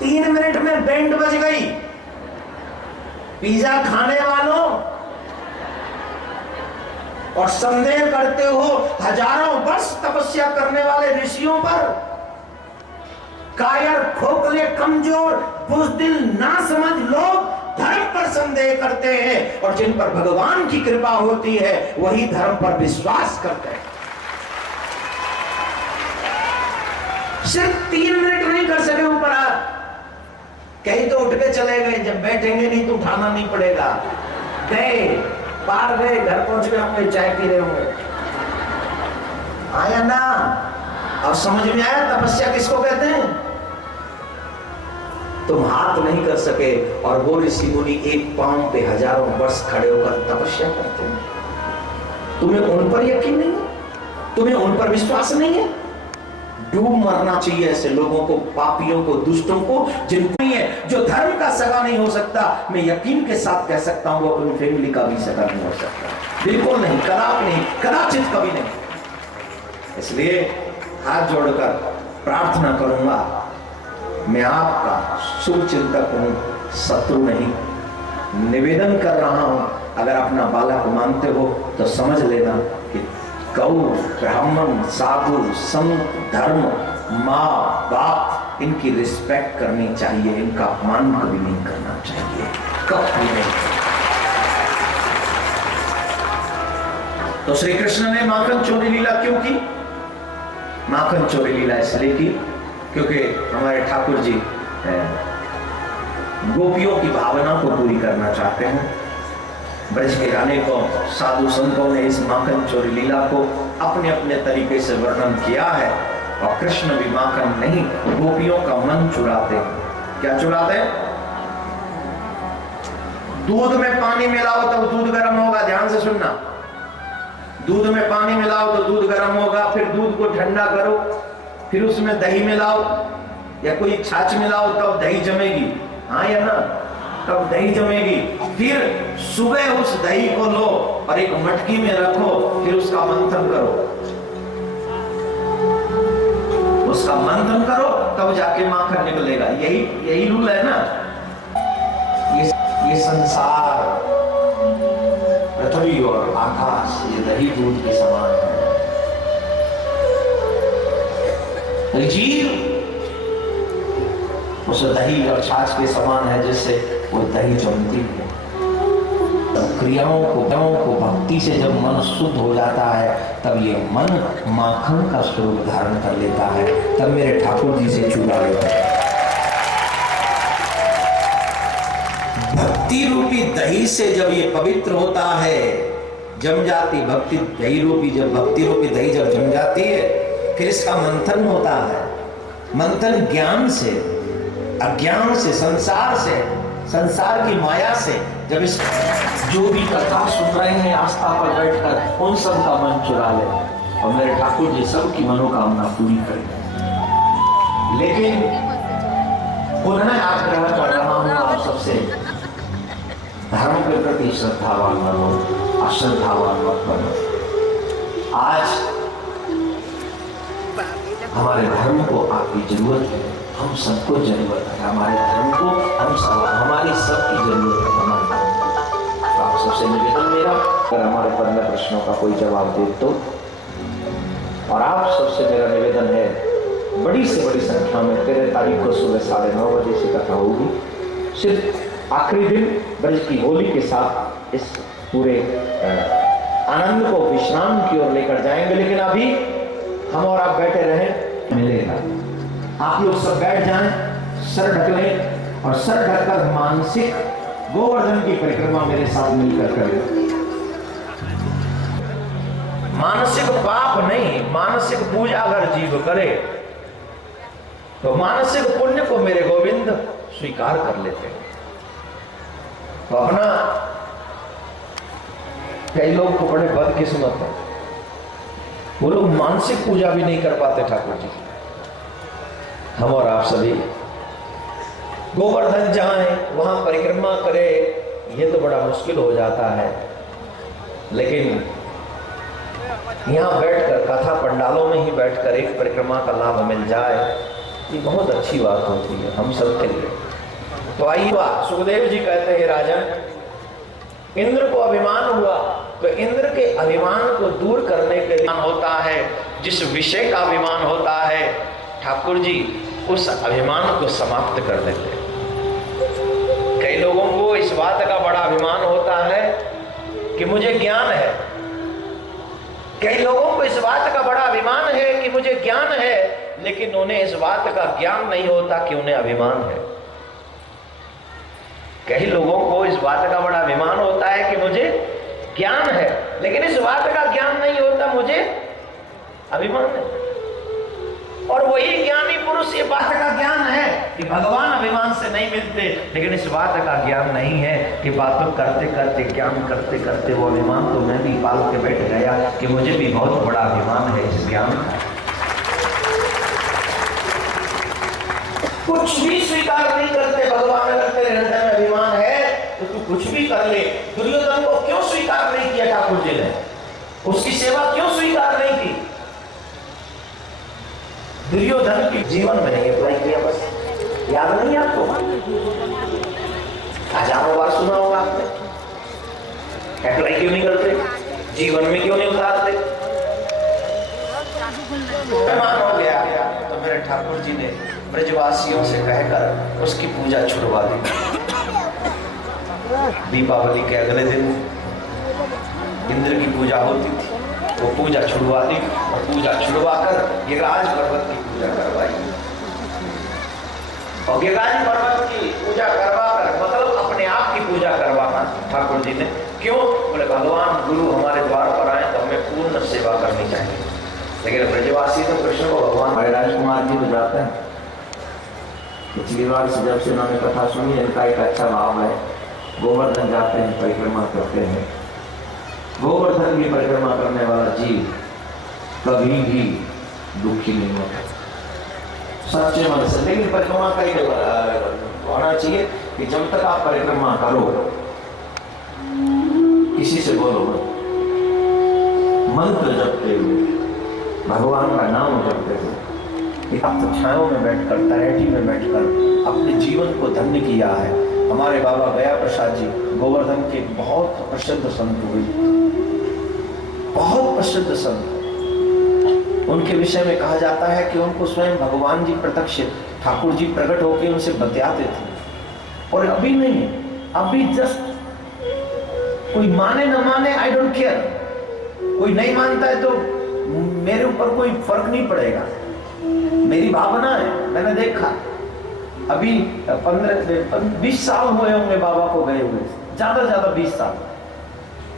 3 minute में band बज गई। पिज्जा खाने वालों और संदेह करते हो हजारों वर्ष तपस्या करने वाले ऋषियों पर, कायर, खोखले, कमजोर, बुज़दिल, नासमझ लोग धर्म पर संदेह करते हैं, और जिन पर भगवान की कृपा होती है वही धर्म पर विश्वास करते हैं। सिर्फ 3 मिनट नहीं कर सके ऊपर हाथ, कहीं तो उठ के चले गए, जब बैठेंगे नहीं तो उठाना नहीं पड़ेगा। गए, बाहर गए, घर पहुंच गए होंगे, चाय पी रहे होंगे। आया ना? अब समझ में आया तपस्या किसको कहते हैं? तुम हाथ नहीं कर सके और वो ऋषि मुनि एक पांव पे हजारों वर्ष खड़े होकर तपस्या करते हैं। तुम्हें उन पर यकीन नहीं है? तुम्हें उन पर विश्वास नहीं है? डूब मरना चाहिए ऐसे लोगों को, पापियों को, दुष्टों को, जिनको नहीं है, जो धर्म का सगा नहीं हो सकता। मैं यकीन के साथ कह सकता हूं वो अपनी फैमिली का भी सगा नहीं हो सकता। बिल्कुल नहीं, कदापि नहीं, कदाचित कभी नहीं। इसलिए हाथ जोड़कर प्रार्थना करूंगा, मैं आपका शुभ चिंतक हूं, शत्रु नहीं। निवेदन कर रहा हूं, अगर अपना बालक मानते हो तो समझ लेना कि गौ, ब्राह्मण, साधु, संत, धर्म, माँ बाप, इनकी रिस्पेक्ट करनी चाहिए, इनका अपमान कभी नहीं करना चाहिए, कभी नहीं। तो श्री कृष्ण ने माखन चोरी लीला क्यों की? माखन चोरी लीला इसलिए की क्योंकि हमारे ठाकुर जी गोपियों की भावना को पूरी करना चाहते हैं। ब्रज के गाने को साधु संतों ने इस माखन चोरी लीला को अपने अपने तरीके से वर्णन किया है, और कृष्ण भी माखन नहीं, गोपियों का मन चुराते हैं। क्या चुराते हैं? दूध में पानी मिलाओ तो दूध गर्म होगा, ध्यान से सुनना। दूध में पानी मिलाओ तो दूध गर्म होगा, फिर दूध को ठंडा करो, फिर उसमें दही मिलाओ या कोई छाछ मिलाओ तब दही जमेगी। हाँ या ना? तब दही जमेगी। फिर सुबह उस दही को लो और एक मटकी में रखो, फिर उसका मंथन करो, उसका मंथन करो, तब जाके माखन निकलेगा। यही रूल है ना। ये संसार, पृथ्वी और आकाश, ये दही दूध के समान है। जीव उस दही और छाछ के समान है, जिससे वो दही जमती है। क्रियाओं को भक्ति से जब मन शुद्ध हो जाता है, तब ये मन माखन का स्वरूप धारण कर लेता है, तब मेरे ठाकुर जी से चूड़ा लेता है। भक्ति रूपी दही से जब ये पवित्र होता है, जम जाती भक्ति दही रूपी, जब भक्ति रूपी दही जब जम जाती है, फिर इसका मंथन होता है। मंथन ज्ञान से, अज्ञान से, संसार से, संसार की माया से, जब इस जो भी कथा सुन रहे हैं आस्था पर बैठकर, उन सब का मन चुरा ले, और मेरे ठाकुर जी सबकी मनोकामना पूरी करें। लेकिन पुनः आग्रह कर रहा हूं आप सबसे, धर्म के प्रति श्रद्धावान बनो, अश्रद्धावान मत बनो। आज हमारे धर्म को आपकी जरूरत है, हम सबको जरूरत है हमारे धर्म को, हमारी सबकी जरूरत है हमारे धर्म को। तो आप सबसे निवेदन मेरा, अगर हमारे 15 प्रश्नों का कोई जवाब दे तो, और आप सबसे मेरा निवेदन है, बड़ी से बड़ी संख्या में 13 तारीख को सुबह 9:30 बजे से कथा होगी। सिर्फ आखिरी दिन ब्रज की होली के साथ इस पूरे आनंद को विश्राम की ओर लेकर जाएंगे। लेकिन अभी हम और आप बैठे रहें, मिलेगा। आप लोग सब बैठ जाएं, सर ढक लें, और सर ढककर मानसिक गोवर्धन की परिक्रमा मेरे साथ मिलकर करें। मानसिक पाप नहीं, मानसिक पूजा अगर जीव करे तो मानसिक पुण्य को मेरे गोविंद स्वीकार कर लेते हैं। तो अपना, कई लोग को बड़े बदकिस्मत है, वो लोग मानसिक पूजा भी नहीं कर पाते ठाकुर जी। हम और आप सभी गोवर्धन जाएं, वहां परिक्रमा करें, ये तो बड़ा मुश्किल हो जाता है। लेकिन यहाँ बैठकर, कथा पंडालों में ही बैठकर एक परिक्रमा का लाभ मिल जाए ये बहुत अच्छी बात होती है हम सब के लिए। तो आइए सुखदेव जी कहते हैं राजन, इंद्र को अभिमान हुआ तो इंद्र के अभिमान को दूर करने के लिए होता है, जिस विषय का अभिमान होता है ठाकुर जी उस अभिमान को समाप्त कर देते हैं। कई लोगों को इस बात का बड़ा अभिमान होता है कि मुझे ज्ञान है, कई लोगों को इस बात का बड़ा अभिमान है कि मुझे ज्ञान है, लेकिन उन्हें इस बात का ज्ञान नहीं होता कि उन्हें अभिमान है। कई लोगों को इस बात का बड़ा अभिमान होता है कि मुझे ज्ञान है, लेकिन इस बात का ज्ञान नहीं होता मुझे अभिमान है। और वही ज्ञानी पुरुष ये बात का ज्ञान है कि भगवान अभिमान से नहीं मिलते, लेकिन इस बात का ज्ञान नहीं है कि बातों करते करते ज्ञान करते करते वो अभिमान तो मैं भी पाल के बैठ गया कि मुझे भी बहुत बड़ा अभिमान है इस ज्ञान का। कुछ भी स्वीकार नहीं करते भगवान, अगर तेरे हृदय में अभिमान है तो तू कुछ भी कर ले। दुर्योधन को क्यों स्वीकार नहीं किया ठाकुर जी ने, उसकी सेवा क्यों स्वीकार नहीं की? दुर्योधन के जीवन में नहीं अप्लाई किया, बस याद नहीं आपको? हजारों बार सुना होगा आपने। अप्लाई क्यों नहीं करते, जीवन में क्यों नहीं उतारते? अभिमान हो गया तो मेरे ठाकुर जी ने ब्रजवासियों से कहकर उसकी पूजा छुड़वा दी। दीपावली के अगले दिन इंद्र की पूजा होती थी, वो पूजा छुड़वा दी और पूजा छुड़वाकर गिरिराज पर्वत की पूजा करवाई। और गिरिराज पर्वत की पूजा करवाकर मतलब अपने आप की पूजा करवाना ठाकुर जी ने। क्यों? बोले भगवान गुरु हमारे द्वार पर आए तो हमें पूर्ण सेवा करनी चाहिए। लेकिन ब्रजवासी तो कृष्ण को भगवान भाई राजकुमार जी को जाते हैं। पिछली बार से जब से उन्होंने कथा सुनी, इनका एक अच्छा भाव है, गोवर्धन जाते हैं, परिक्रमा करते हैं। गोवर्धन की परिक्रमा करने वाला जीव कभी भी दुखी नहीं होता सच्चे मन से। लेकिन परिक्रमा का एक होना चाहिए कि जब तक आप परिक्रमा करो किसी से बोलो मंत्र जपते हुए, भगवान का नाम जपते हुए, आप तो छायों में बैठकर, तरेटी में बैठकर अपने जीवन को धन्य किया है। हमारे बाबा गया प्रसाद जी गोवर्धन के बहुत प्रसिद्ध संत हुए, बहुत प्रसिद्ध संत। उनके विषय में कहा जाता है कि उनको स्वयं भगवान जी प्रत्यक्ष ठाकुर जी प्रकट होकर उनसे बतियाते थे। और अभी नहीं, अभी जस्ट कोई माने न माने आई डोंट केयर, कोई नहीं मानता है तो मेरे ऊपर कोई फर्क नहीं पड़ेगा, मेरी भावना है। मैंने देखा अभी 15-20 साल हुए होंगे बाबा को गए हुए, ज्यादा 20 साल।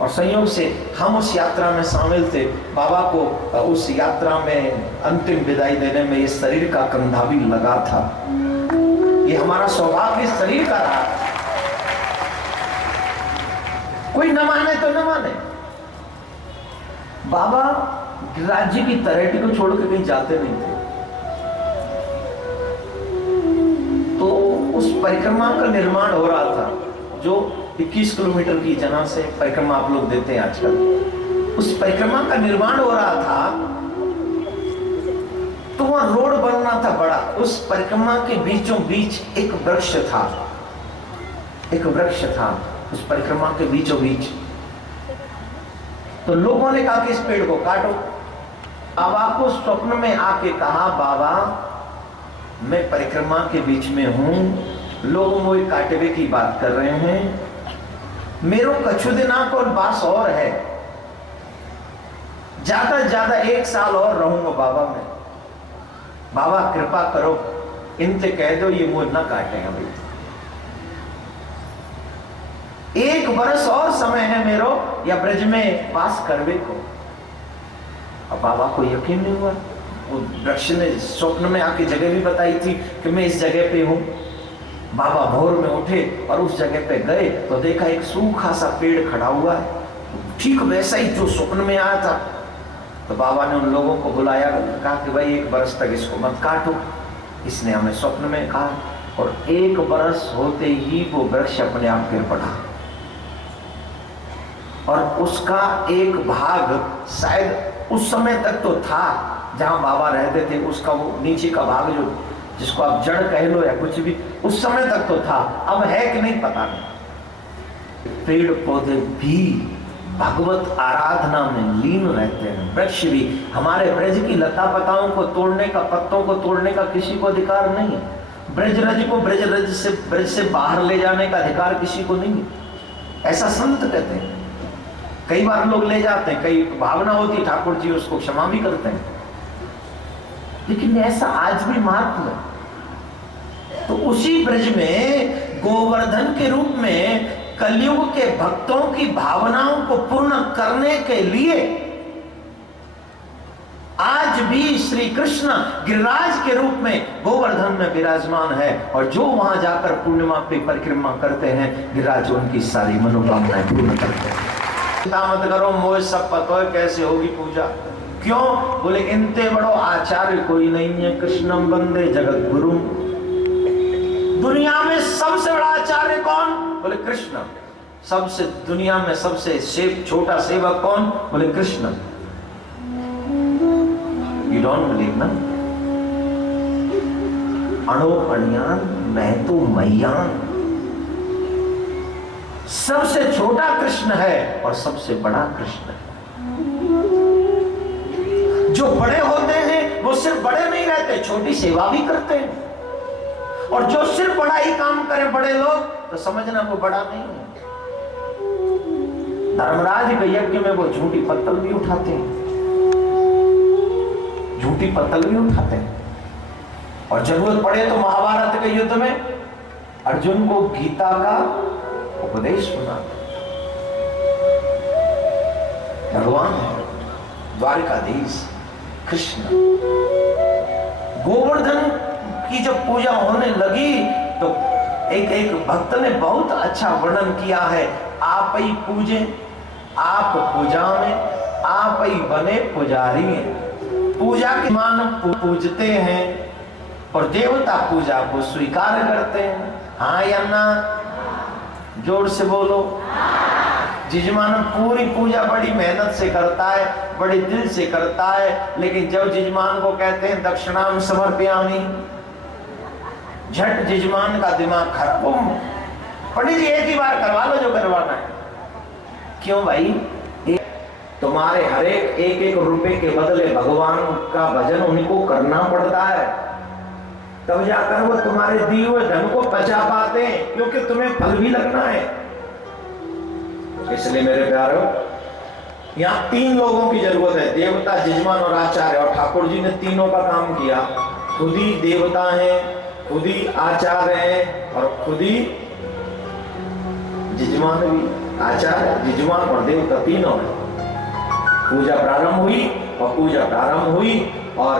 और संयोग से हम उस यात्रा में शामिल थे। बाबा को उस यात्रा में अंतिम विदाई देने में ये शरीर का कंधा भी लगा था। ये हमारा सौभाग्य शरीर का रहा। कोई न माने तो न माने, बाबा राज्य की तरेटी को छोड़ के कहीं जाते नहीं थे। तो उस परिक्रमा का निर्माण हो रहा था, जो 21 किलोमीटर की जना से परिक्रमा आप लोग देते हैं आजकल। उस परिक्रमा का निर्माण हो रहा था तो वहां रोड बनना था बड़ा। उस परिक्रमा के बीचों बीच एक वृक्ष था, एक वृक्ष था उस परिक्रमा के बीचों बीच। तो लोगों ने कहा कि इस पेड़ को काटो। बाबा को स्वप्न में आके कहा, बाबा मैं परिक्रमा के बीच में हूं, लोग मुझे काटवे की बात कर रहे हैं, मेरो कछु दिना को बास और है, ज्यादा से ज्यादा 1 साल और रहूंगा बाबा मैं। बाबा कृपा करो, इनसे कह दो ये मुझे ना काटे अभी। 1 बरस और समय है मेरो या ब्रज में पास करवे को। अब बाबा को यकीन नहीं हुआ। वो वृक्ष ने स्वप्न में आके जगह भी बताई थी कि मैं इस जगह पे हूं। बाबा भोर में उठे और उस जगह पे गए तो देखा एक सूखा सा पेड़ खड़ा हुआ है, ठीक वैसा ही जो स्वप्न में आया था। तो बाबा ने उन लोगों को बुलाया, कहा कि भाई 1 बरस तक इसको मत काटो, इसने हमें स्वप्न में कहा। और 1 बरस होते ही वो वृक्ष अपने आप गिर पड़ा और उसका एक भाग शायद उस समय तक तो था जहां बाबा रहते थे, उसका वो नीचे का भाग जो जिसको आप जड़ कह लो या कुछ भी, उस समय तक तो था, अब है कि नहीं पता नहीं। पेड़ पौधे भी भगवत आराधना में लीन रहते हैं। वृक्ष भी, हमारे ब्रज की लता पताओं को तोड़ने का, पत्तों को तोड़ने का किसी को अधिकार नहीं है। ब्रजरज को ब्रज से बाहर ले जाने का अधिकार किसी को नहीं है, ऐसा संत कहते हैं। कई बार लोग ले जाते हैं, कई भावना होती, ठाकुर जी उसको क्षमा भी करते हैं, लेकिन ऐसा आज भी महात्मा है। तो उसी ब्रज में गोवर्धन के रूप में कलयुग के भक्तों की भावनाओं को पूर्ण करने के लिए आज भी श्री कृष्ण गिरिराज के रूप में गोवर्धन में विराजमान है। और जो वहां जाकर पूर्णिमा पे परिक्रमा करते हैं, गिरिराज उनकी सारी मनोकामनाएं पूर्ण करते हैं। चिंता मत करो, मोह सब पता है कैसे होगी पूजा। क्यों? बोले इनते बड़ो आचार्य कोई नहीं है, कृष्णम वंदे जगत गुरु। दुनिया में सबसे बड़ा आचार्य कौन? बोले कृष्ण। सबसे दुनिया में सबसे छोटा सेवक कौन? बोले कृष्ण। You don't believe ना? अणो अणियान मैं तो मैयान। सबसे छोटा कृष्ण है और सबसे बड़ा कृष्ण है। जो बड़े होते हैं वो सिर्फ बड़े नहीं रहते, छोटी सेवा भी करते हैं। और जो सिर्फ बड़ा ही काम करें बड़े लोग, तो समझना वो बड़ा नहीं है। धर्मराज के यज्ञ में वो झूठी पत्तल भी उठाते हैं, झूठी पत्तल भी उठाते हैं। और जरूरत पड़े तो महाभारत के युद्ध में अर्जुन को गीता का उपदेश सुनाते। भगवान है, द्वारिकाधीश कृष्ण। गोवर्धन की जब पूजा होने लगी तो एक भक्त ने बहुत अच्छा वर्णन किया है। आप ही पूजे, आप पूजा में, आप ही बने पुजारी हैं। पूजा के मान पूजते हैं और देवता पूजा को स्वीकार करते हैं। हाँ या ना? जोर से बोलो। जिजमान पूरी पूजा बड़ी मेहनत से करता है, बड़े दिल से करता है, लेकिन जब जिजमान को कहते हैं दक्षिणाम समर्पयामि, झट जिजमान का दिमाग खत्म। पंडित जी एक ही बार करवा लो जो करवाना है। क्यों भाई? तुम्हारे हर एक रुपए के बदले भगवान का भजन उनको करना पड़ता है, तब जाकर वो तुम्हारे दिए हुए धन को बचा पाते हैं, क्योंकि तुम्हें फल भी लगना है। इसलिए मेरे प्यारों, यहाँ 3 लोगों की जरूरत है, देवता, जिजमान और आचार्य। और ठाकुर जी ने तीनों का काम किया। खुद ही देवता है, खुद ही आचार्य है और खुद ही जिजमान भी। आचार्य, जिजमान और देवता तीनों है। पूजा प्रारंभ हुई और